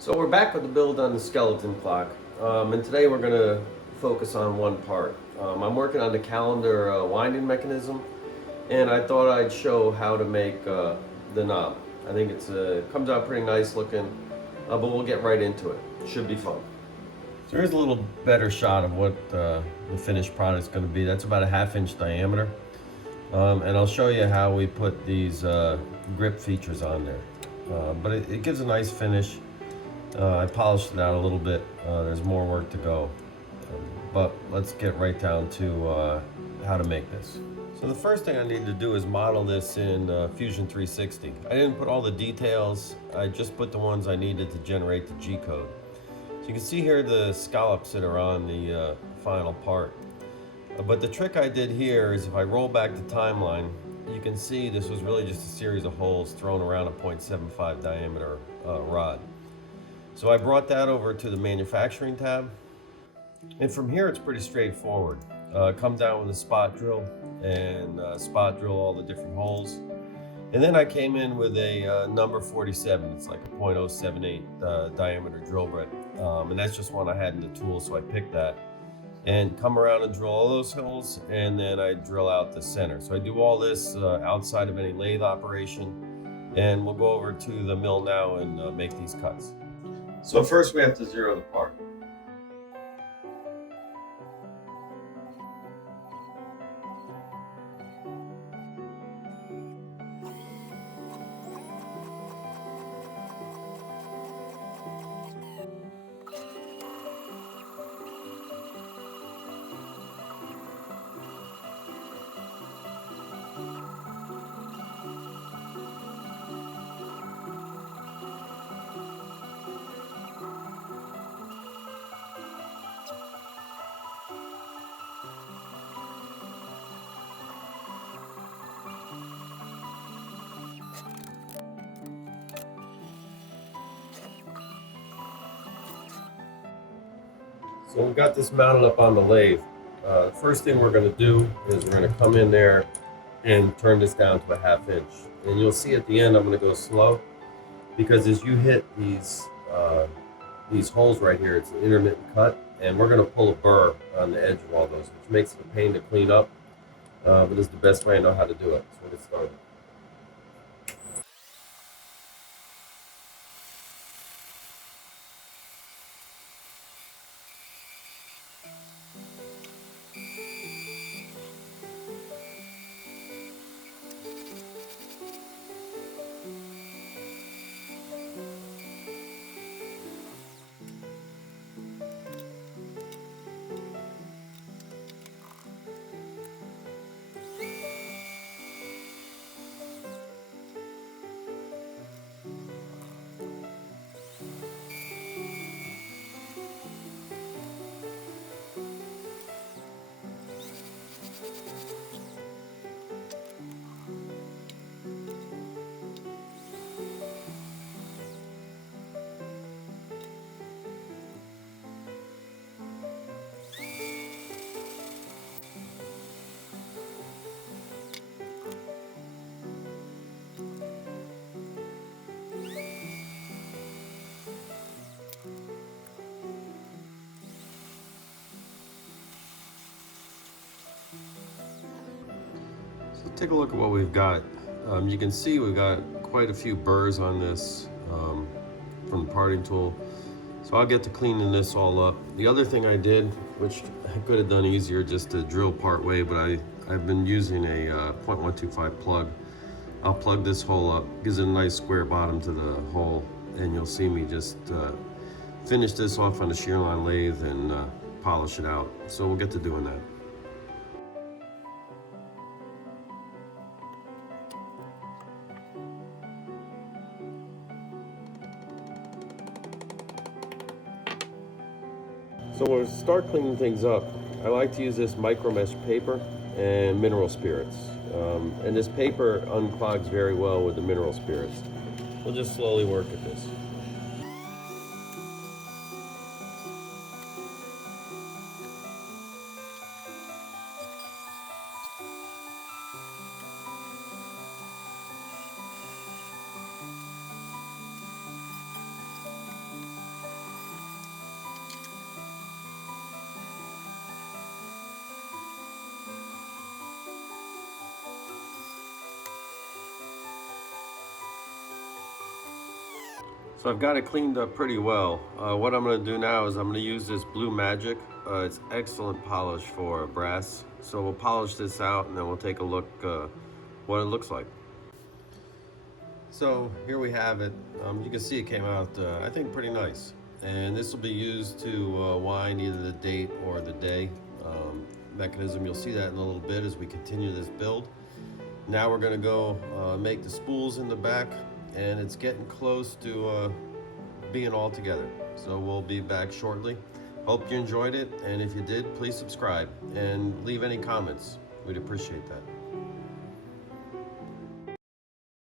So we're back with the build on the skeleton clock, and today we're going to focus on one part. I'm working on the calendar winding mechanism, and I thought I'd show how to make the knob. I think it comes out pretty nice looking, but we'll get right into it. Should be fun. So here's a little better shot of what the finished product is going to be. That's about a 1/2 inch diameter, and I'll show you how we put these grip features on there. But it gives a nice finish. I polished it out a little bit. There's more work to go. But let's get right down to how to make this. So the first thing I need to do is model this in Fusion 360. I didn't put all the details. I just put the ones I needed to generate the G code. So you can see here the scallops that are on the final part. But the trick I did here is if I roll back the timeline, you can see this was really just a series of holes thrown around a 0.75 diameter rod. So I brought that over to the manufacturing tab, and from here it's pretty straightforward. Come down with a spot drill and spot drill all the different holes. And then I came in with a number 47. It's like a 0.078 diameter drill bit, and that's just one I had in the tool, so I picked that. And come around and drill all those holes, and then I drill out the center. So I do all this outside of any lathe operation, and we'll go over to the mill now and make these cuts. So first we have to zero the part. So we've got this mounted up on the lathe. The first thing we're going to do is we're going to come in there and turn this down to a 1/2 inch. And you'll see at the end I'm going to go slow, because as you hit these holes right here, it's an intermittent cut, and we're going to pull a burr on the edge of all those, which makes it a pain to clean up, but it's the best way I know how to do it. So we'll get started. So take a look at what we've got. You can see we've got quite a few burrs on this from the parting tool. So I'll get to cleaning this all up. The other thing I did, which I could have done easier just to drill part way, but I've been using a 0.125 plug. I'll plug this hole up, gives it a nice square bottom to the hole, and you'll see me just finish this off on a shear line lathe and polish it out. So we'll get to doing that. So when we start cleaning things up, I like to use this micro mesh paper and mineral spirits. And this paper unclogs very well with the mineral spirits. We'll just slowly work at this. So I've got it cleaned up pretty well. What I'm going to do now is I'm going to use this Blue Magic. It's excellent polish for brass. So we'll polish this out and then we'll take a look what it looks like. So here we have it. You can see it came out, I think, pretty nice. And this will be used to wind either the date or the day mechanism. You'll see that in a little bit as we continue this build. Now we're going to go make the spools in the back, and it's getting close to being all together. So we'll be back shortly. Hope you enjoyed it, and if you did, please subscribe and leave any comments. We'd appreciate that.